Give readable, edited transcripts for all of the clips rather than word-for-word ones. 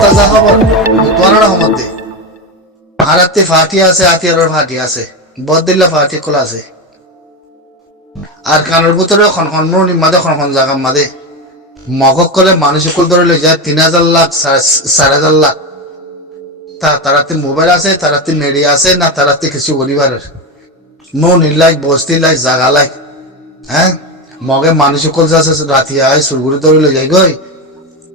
তাজা খবর তোমার রহমতে হারাতে ফাটি আছে আতিয়ার ফাটি আছে বদিল্লা ফাটি খোলা আছে আর কানের ভিতরে খন নিমাদে খন জায়গা মাদে মগক কলে মানুষ কুল ধরে লই যায় ৩,০০০ লাখ ৪,০০০ লাখ তারাতে মোবাইল আছে তারাতে মিডিয়া আছে না তারাতে কিছু পরিবারের মন ইলাই বস্তি লাই জাগা লাই হ্যাঁ মগে মানুষ কুল আছে রাতি আয় সুরগুড়ি ধরে লই যায় গই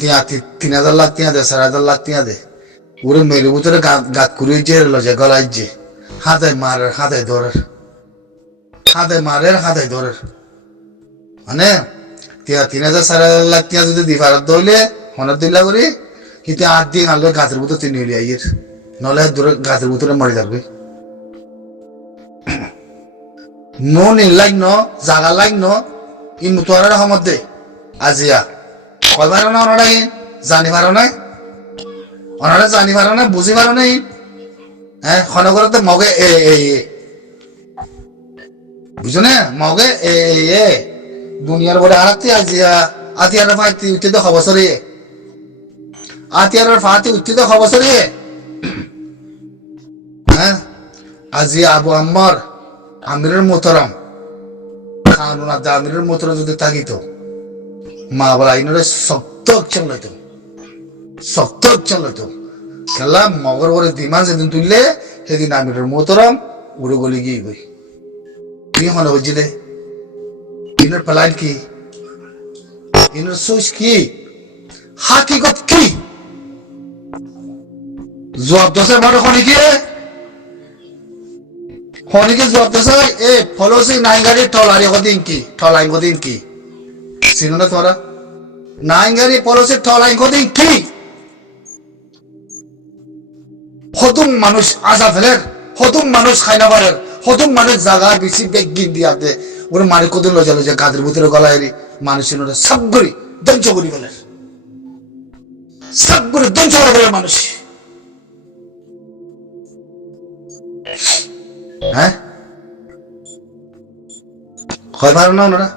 ৩,০০০ লাখ তিয়া দে ৪,০০০ লাখ তিয়া দে ওরে মেরু ভিতরে গাত কুড়িয়ে যে লজে গলায় যে হাতে মারের হাতে ধরের হাতে মারের হাতে ধরের মানে ৩,০০০ ৪,০০০ লাখ তিয়া যদি দিফারত দইলে হনার দিলা করি কিন্তু ৮ দিন আনলে গাছের ভিতর তিনি আইয়ের নলে দূরে গাছের ভিতরে মরে যাবে মন লাইক ন জাগা লাইক ন ই মুতোয়ার মধ্যে আজিয়া কয় পারো না ওনারা জানি পারো না ওনারা জানি পারো না বুঝি পারো না হ্যাঁ খনগরতে মগে এ বুঝো না মগে এ দুনিয়ার বড় আরাতে আজিয়া আতিয়ার ফাতি উঠতে তো খবসরে আতিয়ার ফাতি উঠতে তো খবসরে হ্যাঁ আজিয়া আবু আম্মার আমিরের মোহতারাম খানুন আদা আমিরের মোহতারাম যদি থাকিত মা বলা ইনরে শক্ত অক্ষম লইতো শক্ত অক্ষম লইতো খেলা মগর করে দিমান যেদিন তুললে সেদিন আমিরের মোহতারাম উড়ে গলি গিয়ে গই কি হনে বুঝলে ইনের প্ল্যান কি ইনের সোচ কি হাকিকত কি জবাব দশে বড় খনিকে জবাব দশে এ ফলোসি নাইগারি টলারি ঠলাই কদিন কি চিনো না তোরা নাইগারি ফলোসি ঠলাই কদিন কি হতুম মানুষ আজা ফেলের হতুম মানুষ খাইনা পারের হতুম মানুষ জাগা বেশি বেগ গিন দিয়াতে ওর মারি কদিন লজা লজা গাদের ভিতরে গলায় মানুষের সব করি ধ্বংস করি ফেলের সব করে ধ্বংস করে ফেলের মানুষ হ্যাঁ হয় পারো না ওনারা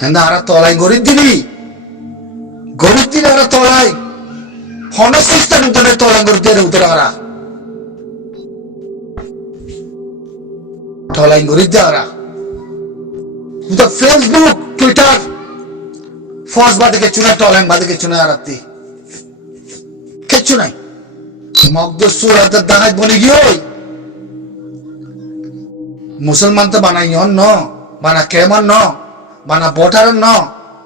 হ্যাঁ আরা তলাই গরিব দিবি আরা তলাই হনসিস্তান উঠে তলাই গরিব দিয়ে উঠে আরা তলাই গরিব দিয়ে আরা ফেসবুক টুইটার ফস বাদে কিছু নাই তলাই বাদে কিছু নাই আরাতি কিচ্ছু নাই মগদ সুরাত দাহাজ বলে গিয়ে মুসলমান তো বানাই ন বানা কেমন ন বানা বটার ন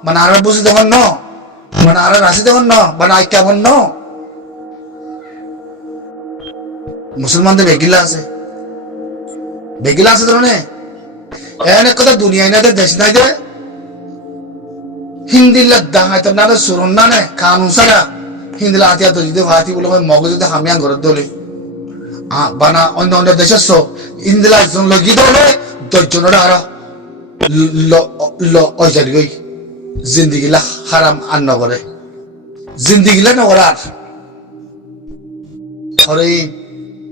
বানা আরব বুঝি দেখন ন বানা আরব রাশি দেখন ন বানা আই কেমন ন মুসলমানদের বেগিলা আছে ধরনে এনে কথা দুনিয়ায় না দে দেশ নাই দে হিন্দিলা দাঙাই তো না সুরন না নে কানুন সারা হিন্দিলা আতিয়া তো যদি ভাতি বলে মগজ যদি হামিয়া ঘরের দলে বানা অন্য দেশের সব ইন্দিলা একজন লগি দলে 10 জনের আর ওইজারি গই জিন্দিগিলা হারাম আর নগরে জিন্দিগিলা নগর আর হরে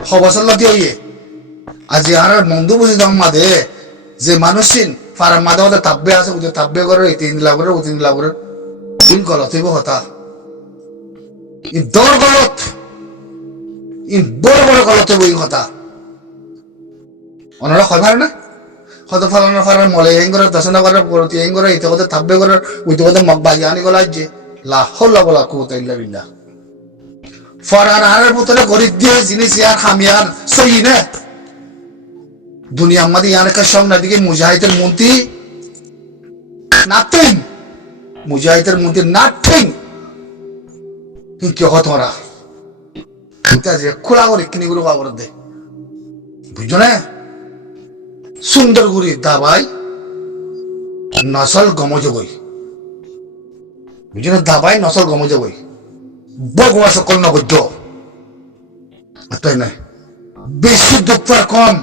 হবাসাল্লা দিয়ে আজি আর মন্দ বুঝি দাম মাদে যে মানুষিন ফারাম মাদা ওদের তাব্বে আছে ওদের তাব্বে করে 3 লাখ করে 3 লাখ করে তিন গলত হইব হতা ই দর গলত ই বড় বড় গলত হইব কথা ওনারা হয় পারে না হয়তো ফালানোর মলে এই করে দশনা করে পড়তি এই করে ইতে কথা থাকবে করে উইতে কথা মগ বাজিয়ানি গলায় যে লা হল্লা বলা কুতা ইল্লা বিল্লাহ ফরান আরের ভিতরে গরিব দিয়ে জিনিস ইয়ার হামিয়ার সহি না দুনিয়া আমাদের ইয়ার কা সঙ্গ না দিকে মুজাহিদের মন্ত্রী নাথিং মুজাহিদের মন্ত্রী নাথিং কি হতো ওরা এটা যে খোলা করে কিনে গুলো খবর দে বুঝছো না সুন্দরগুড়ি দাবাই নসল গমজগই বুঝছো না দাবাই নসল গমজগই বগোয়া সকল নগদ্য তাই না বেশি দুঃখের কম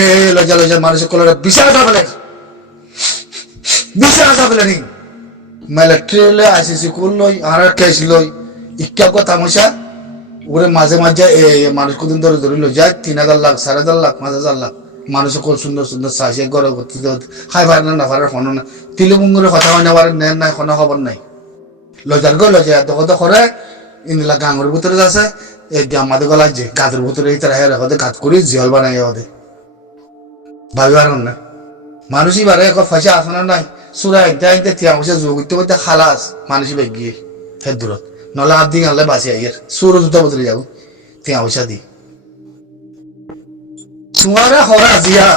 এ লজা লজা মানুষ সকলের বিশাল ফেলে নি মিলিটারি আইসিসি কুল লই আর কেস লই ইক্কা কথা মশা ওরে মাঝে মাঝে মানুষ কদিন ধরে ধরে লই যায় 3,০০০ লাখ ৪,০০০ লাখ ৫,০০০ লাখ মানুষ সকল সুন্দর সুন্দর চাষে গড়ে করতে খাই পারে না পারে ফোন না তিলে মুঙ্গুরে কথা হয় না পারে নেন নাই কোনো খবর নাই লজার গো লজা এত কথা করে ইনলা গাঙের ভিতরে আছে এই আমাদের গলা যে গাছের ভিতরে এই তারা হেরা হতে গাছ করে জিয়াল বানাই হতে ভাবিবার না মানুষই বারে এক ফাঁসে আসনা নাই সুরা একটা আনতে তিয়া বসে যোগ করতে করতে খালাস মানুষই বেগিয়ে হের দূরত নলে হাত দিয়ে আনলে বাঁচি আইয়ের সুর জুতা বদলে যাবো তিয়া পয়সা দি তোমারা হরা জিয়া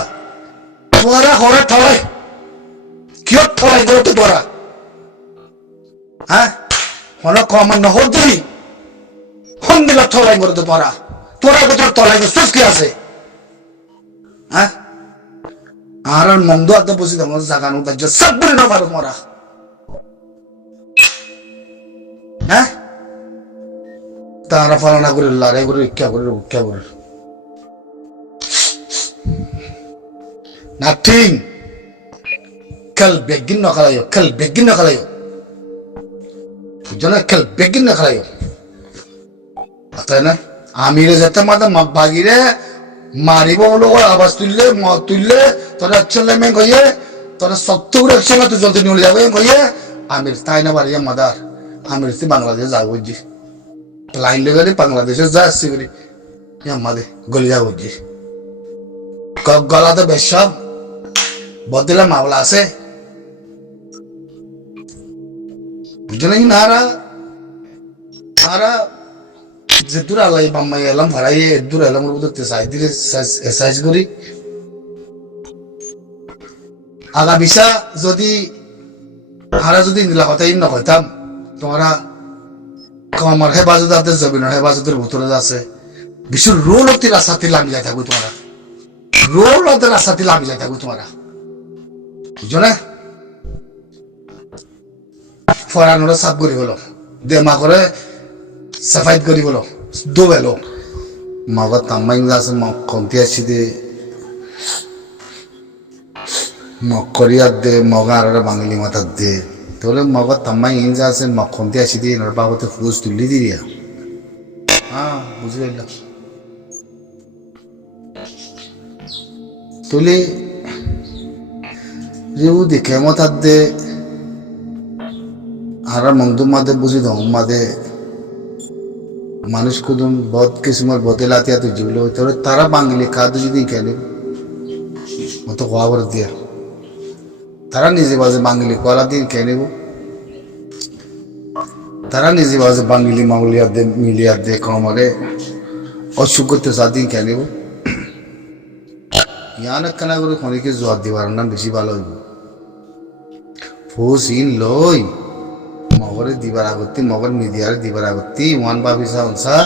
তোমারা হরা ঠলাই কিয় ঠলাই করতে তোরা হ্যাঁ হন কমান নহর দিবি হন দিলা ঠলাই করতে তোরা তোরা কোথাও তলাই সুস কি আছে হ্যাঁ আর মন্দ আদে বসে তোমার জাগানো তাই সব বলে না পারো তোমরা হ্যাঁ তারা ফালনা করে লড়াই করে রক্ষা করে নাথিং কাল বেগিন না খালাইও বুঝছো না কাল বেগিন না খালাইও তাই না আমিরে যেতে মাথা ভাগিরে মারিব হলো আওয়াজ তুললে মদ তুললে তোরা চলে মেন কইয়ে তোরা সত্তর একসঙ্গে তুই জলদি নিয়ে যাবে কইয়ে আমির তাই না বাড়িয়ে মাদার আমির সে বাংলাদেশ যাবো জি লাইন লেগে বাংলাদেশে যা আসছি করি আমাদের গলি যাবো জি গলাতে বেশ সব বদিলা মামলা আছে বুঝছো নাকি নারা যে দূর আলাই বাম্মাই এলাম ভাড়াই দূর এলাম ওর মধ্যে সাইজ দিলে সাইজ করি আগা বিশা যদি হারা যদি নিলা কথাই না কইতাম তোমরা কমার হেফাজত আছে জমিনের হেফাজতের ভিতরে আছে বিশুর রোল অতি রাস্তাতে লামি যাই থাকো তোমরা রোল অতি রাস্তাতে লামি যাই থাকো তোমরা বুঝছো না ফরানোরা সাফ করি হলো দেমা করে সাফাইত করি বলো দুবেলো মগত তামাইং আছে মগ কমতি আসি দে মগ করিয়ার দে মগা আর বাঙালি মাথার দে তাহলে মগত তামাইং ইঞ্জা আছে মগ কমতি আসি দিয়ে এনার বাবতে ফুজ তুলি দিয়া হ্যাঁ বুঝে গেলাম তুলি রিউ দেখে মতার দে আর মংদু মাদে বুঝি দম মাদে মানুষ কুদুম বহুত কিসমর বদলাতে তো যেগুলো হইতে তারা বাঙালি খাদ্য যদি কেন মতো খবর দিয়ে তারা নিজে বাজে বাঙালি কলা দিন কে নেব তারা নিজে বাজে বাঙালি মাঙ্গলিয়ার দে মিলিয়ার দে কমরে অসুখতে সাদিন কে নেব ইয়ান কানা করে খনিকে জোয়ার দিবার নাম বেশি ভালো হইব ফুসিন লই মগরে দিবার আগত্তি মগর মিডিয়ার দিবার আগত্তি ওয়ান বাবিসা অনসা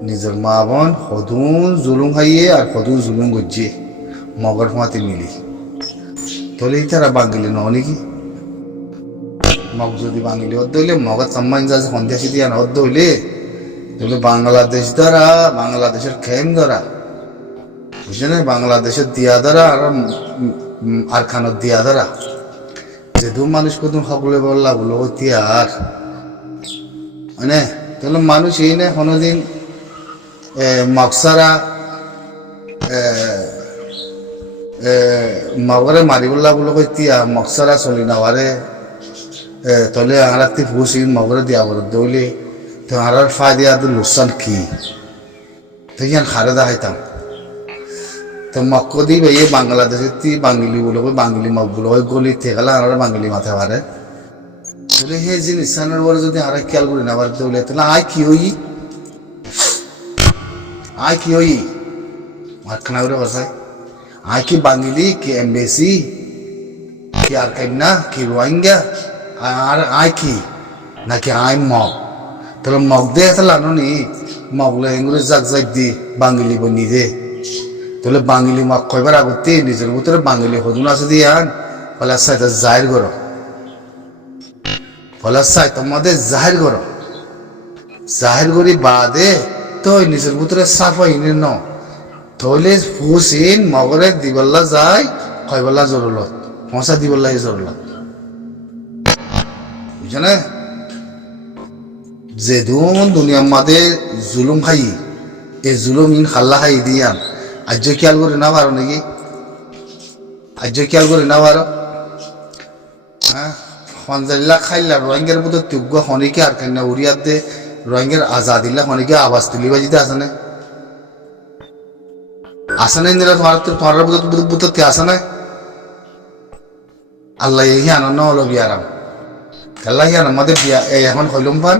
নিজের মা বোন সদুন জুলুম খাইয়ে আর সদুন জুলুম গজ্জে মগর ফাঁতে মিলি তাহলে তারা বাঙালি নহ নাকি মগ যদি বাঙালি অর্ধ হইলে মগর সম্মান যা সন্ধ্যাসী দিয়া অর্ধ হইলে তাহলে বাংলাদেশ দ্বারা বাংলাদেশের খেম দ্বারা বুঝছে না বাংলাদেশের দিয়া দ্বারা আর খানোর দিয়া দ্বারা যেহেতু মানুষ কত সকলে বললা বলো আর মানে তাহলে মানুষ এই না কোনোদিন মগসারা মগরে মারি বললা বলো তিয়া মগসারা চলি নাওয়ারে তাহলে আঙারাতি ফুসিন মগরে দিয়া বলো দৌলে তো আঙার ফা দিয়া তো লোকসান কি তো ইয়ান খারে দেখাইতাম তো মক্ক দি ভাইয়ে বাংলাদেশের তি বাঙালি বলো বাঙালি মগ বলো গলি থেকালে আর বাঙালি মাথা পারে তাহলে সেই জিনিসটার পরে যদি আর খেয়াল করি না পারে তাহলে আয় কি হই মারখানা করে বসায় আয় কি বাঙালি কি এমবেসি কি আর কাইনা কি রোহিঙ্গা আর আয় কি নাকি আয় মগ তাহলে মগ দে তাহলে আনো নি মগলে এগুলো জাগ দি বাঙালি বনি দে তাহলে বাঙালি মগ কয়বার আগতে নিজের ভিতরে বাঙালি হদুন আছে দিয়ে আন ফলে সাইতে জাহির করো ফলে সাই তোমাদের জাহির করো জাহির করি বাদে তো নিজের ভিতরে সাফাই ন তাহলে ফুসিন মগরে দিবল্লা যায় কয়বল্লা জরুলত মশা দিবল্লা জরুলত বুঝছো না যে দুনিয়ার মাঝে জুলুম খাই এই জুলুম ইন খাল্লা খাই দিয়ান আজ খেয়াল করে না পারো নাকি আজ খেয়াল করে না পারো হ্যাঁ ফঞ্জাল্লা খাইলা রোহিঙ্গার মতো তুগ্গ হনিকে আর কেন উড়িয়ার দে রোহিঙ্গার আজাদিল্লা হনিকে আওয়াজ তুলি বাজিতে আসে না ইন্দিরা তোমার বুততে আসে না আল্লাহ হিয়ান হলো বিয়ারাম আল্লাহ হিয়ান আমাদের বিয়া এখন হইলুম পান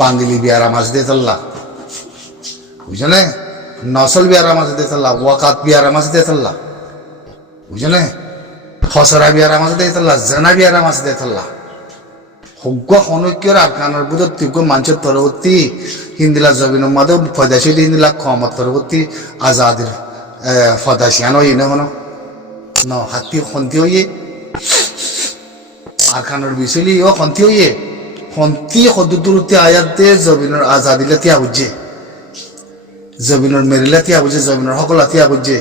বাঙ্গিলি বিয়ারাম আসতে তাল্লা বুঝছো না নসল বিয়ারাম আসতে তাল্লা ওয়াকাত বিয়ারাম আসতে তাল্লা বুঝছো না খসরা বিয়ারাম আসতে তাল্লা জানা বিয়ারাম আসতে তাল্লা হজ্ঞ হনৈক্যর আরকানের বুধর তীব্র মানুষের পরবর্তী হিন্দিলা জবিনের মাদে ফদাসী হিন্দিলা কমত পরবর্তী আজাদের ফদাসিয়ান হই না হনো ন হাতি খন্তি হইয়ে আরকানের বিশলি ও খন্তি হইয়ে খন্তি সদুদূরতে আয়াতে জবিনের আজাদিলা তিয়া বুঝছে জবিনের মেরিলা তিয়া বুঝছে জবিনের সকলা তিয়া বুঝছে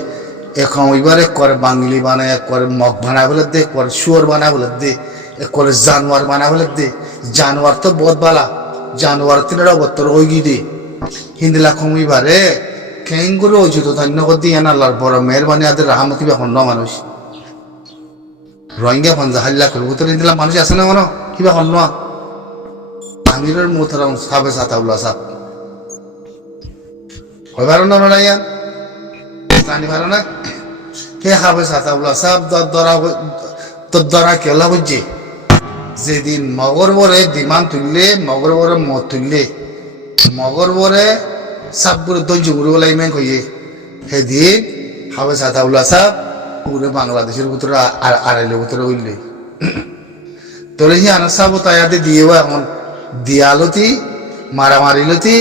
এখন ওইবার এক করে বাঙালি বানায় এক করে মগ বানায় বলে দে এক করে শুয়োর বানায় বলে দে এক করে জানোয়ার বানায় বলে দে জানোয়ার তো বহুত বালা জানোয়ার তিনটা অবত্তর ওই গি দে হিন্দিলা কমিবারে কেঙ্গুলো ওই জুতো ধন্যবাদ দিয়ে আল্লাহর বড় মেহরবানি আদের রাহামতি এখন ন মানুষ রোহিঙ্গা ফঞ্জা হাল্লা করবো তো হিন্দিলা মানুষ আছে না মনো কিবা হন না আমিরের মোহতারাম সাবে সাতাউল্লাহ সাহ হয়ে পারো না ওনারা জানি পারো না হে হাবে সাতাউল্লাহ সাহ দরা কেলা বুঝছে যেদিন মগর বরে দিমান তুললে মগর বরে মদ তুললে মগর বরে সাবগুলো দঞ্জ গুরু বলাই মেন কইয়ে সেদিন হাবে সাতাউল্লাহ সাহ পুরো বাংলাদেশের ভিতরে আড়াইলের ভিতরে উঠলে তোরে হি আনার সাহ তাইয়াতে দিয়েও এখন দিয়ালতি মারামারিলতি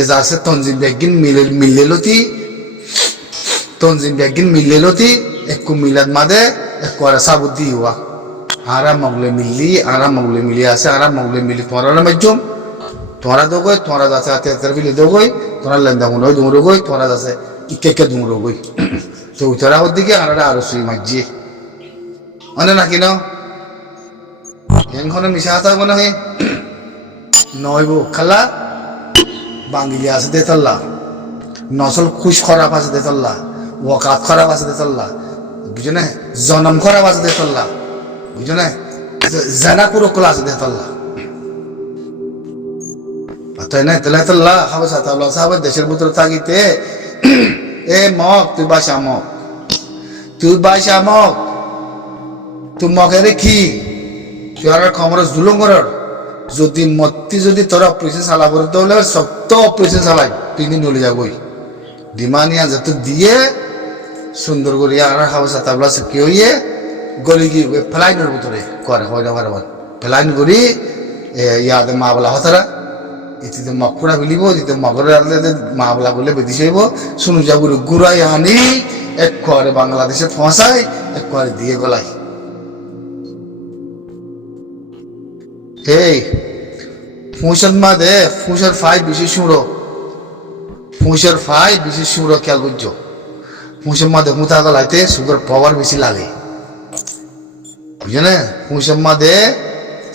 এ যাচ্ছে তঞ্জিম ব্যাগিন মিললেলতি তঞ্জিম ব্যাগিন মিললেলতি একটু মিলাদ মাদে একটু আর সাবুত দিওয়া আরাম মগলে মিলি আছে আরাম মগলে মিলি তোমার মাধ্যম তোমরা দোগই তোমরা যাচ্ছে হাতে বিলি দোগই তোমরা লেন্দা মনে হয় দুমরো গই তোমরা যাচ্ছে ইকে দুমরো গই তো উত্তরা হর দিকে আনারা আরো সুই মাঝিয়ে অনে নাকি ন এখানে মিশা আছে মনে হয় নইব খালা বাঙ্গিলি আছে দেতাল্লা নসল খুশ খারাপ আছে দেতাল্লা ওয়াকাত খারাপ আছে দেতাল্লা বুঝো না জনম খারাপ আছে দেতাল্লা বুঝো না জানা পুরো কলা আছে দেতাল্লা তাই না তাহলে তাল্লা হাবে সাতাল্লাহ সাহেব দেশের ভিতরে থাকিতে এ মক তুই বাসা মক তুই মকেরে কি তুই আর খবর জুলুম করার যদি মত্তি যদি তোর অপারেশন চালাব তাহলে সত্য অপারেশন চালাই 3 দিন চলে যাবই ডিমানিয়া যত দিয়ে সুন্দর করিয়া আর হাওয়া সাতাবলা কি হইয়ে গলি কি ফ্লাইনের ভিতরে করে হয় না বারবার ফ্লাইন করি ইয়াদে মা বলা হতারা ইতিতে মকুড়া বিলিব ইতিতে মগরে মা বলা বলে বেদিস হইব শুনু যাগুলো গুড়াই আনি এক করে বাংলাদেশে ফসাই এক করে দিয়ে গলাই এই ফুঁসের মাদে ফুঁসের ফাই বেশি সুড়ো ফুঁসের ফাই বেশি সুড়ো খেয়াল করছো ফুঁসের মাদে মুথা গলাইতে সুগার পাওয়ার বেশি লাগে বুঝছো না ফুঁসের মাদে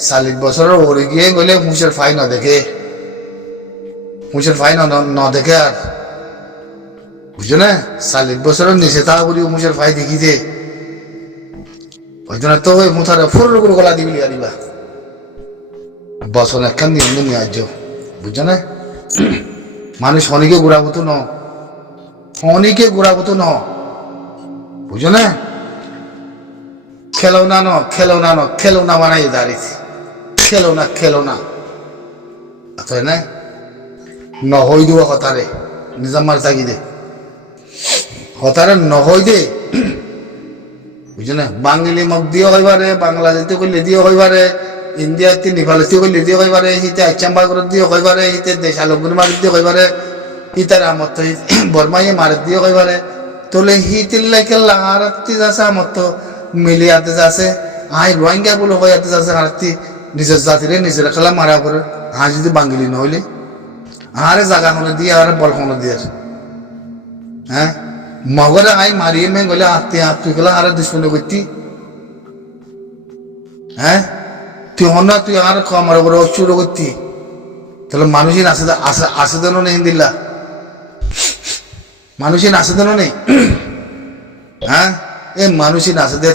40 বছরের ওরে গিয়ে গেলে ফুঁসের ফাই না দেখে ফুঁসের ফাই না দেখে আর বুঝছো না 40 বছরের নিচে তা বলি ফুঁসের ফাই দেখি দে ওই জন্য তো ওই মুথারে ফুর করে গলা দিবি আনিবা বসন একখান দিন নিয়ে আজ বুঝছো না মানুষ হনিকে গুড়াবতো ন হনিকে গুড়াবতো ন বুঝছো না খেলো না বানাই দাঁড়িয়েছি খেলো না তাই না নহই দেওয়া কথারে নিজামার থাকি দে কথারে নহই দে বুঝছো না বাঙালি মগ দিয়ে হইবারে বাংলাদেশে করলে দিয়ে হইবারে ইন্ডিয়াতে নেপালতে করলে দিয়ে হইবারে হিতে আইচাম্বা করে দিয়ে হইবারে হিতে দেশালগুন মার দিয়ে হইবারে হিতার আমত বর্মাইয়ে মার দিয়ে হইবারে তোলে হিতির লাইকে লাহারাতি যাচ্ছে আমার তো মিলিয়াতে যাচ্ছে আই রোহিঙ্গা বলে হইয়াতে যাচ্ছে হারতি নিজের জাতিরে নিজের খেলা মারা করে যদি বাঙালি নহইলে আরে জায়গা কোনো দিয়ে আর বল কোনো দিয়ে হ্যাঁ মগরে আই মারিয়ে মেয়ে গলে তুই গেলা আর দুশ্মনে করতি হ্যাঁ তুই হন তুই আর আমার বড় শুরু করতি তাহলে মানুষই আসে দেন নেই দিল্লা মানুষই নাচে দেন নেই হ্যাঁ এ মানুষই নাচে দিয়ে